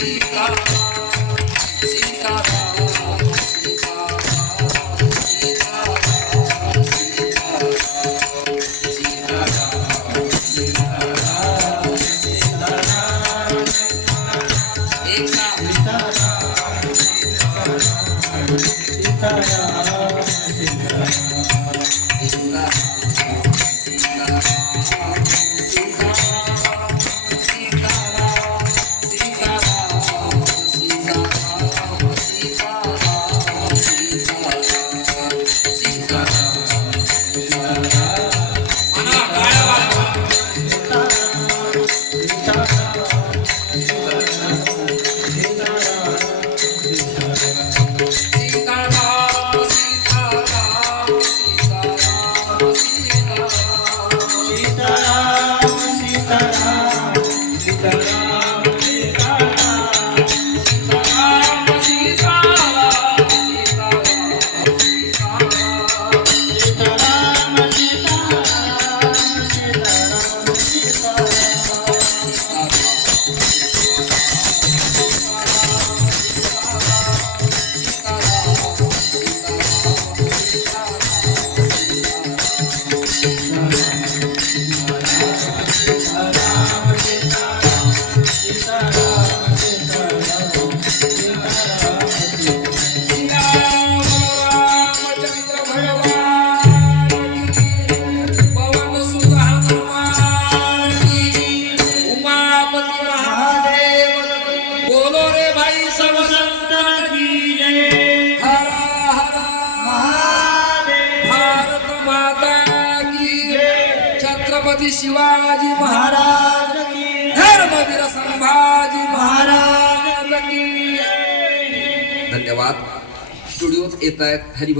एक साथ सब संतन की हरा हरा भारत माता की छत्रपति शिवाजी महाराज की धर्मवीर संभाजी महाराज की धन्यवाद. स्टुडिओत येत आहेत हरिभक्त